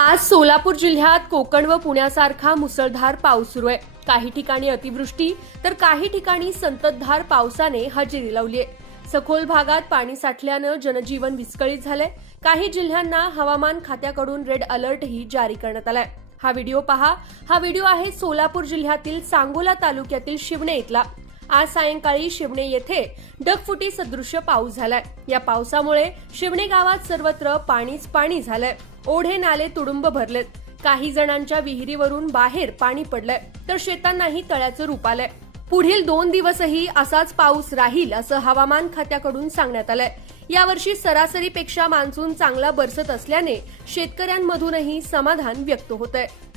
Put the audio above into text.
आज सोलापूर जिल्ह्यात कोकण व पुण्यासारखा मुसळधार पाऊस सुरू आहे. काही ठिकाणी अतिवृष्टी तर काही ठिकाणी संततधार पावसाने हजेरी लावली आहे सखोल भागात पाणी साठल्यानं जनजीवन विस्कळीत झालंय. काही जिल्ह्यांना हवामान खात्याकडून रेड अलर्टही जारी करण्यात आलाय. हा व्हिडिओ पहा. हा व्हिडिओ आहे सोलापूर जिल्ह्यातील सांगोला तालुक्यातील शिवणे इथला आज सायंकाळी शिवणे येथे ढगफुटी सदृश्य पाऊस झालाय. या पावसामुळे शिवणे गावात सर्वत्र पाणीच पाणी झालंय. ओढे नाले तुडुंब भरलेत. काही जणांच्या विहिरीवरून बाहेर पाणी पडलंय. तर शेतांनाही तळ्याचं रूप आलंय. पुढील दोन दिवसही असाच पाऊस राहील असं हवामान खात्याकडून सांगण्यात आलंय. यावर्षी सरासरीपेक्षा मान्सून चांगला बरसत असल्याने शेतकऱ्यांमधूनही समाधान व्यक्त होत आहे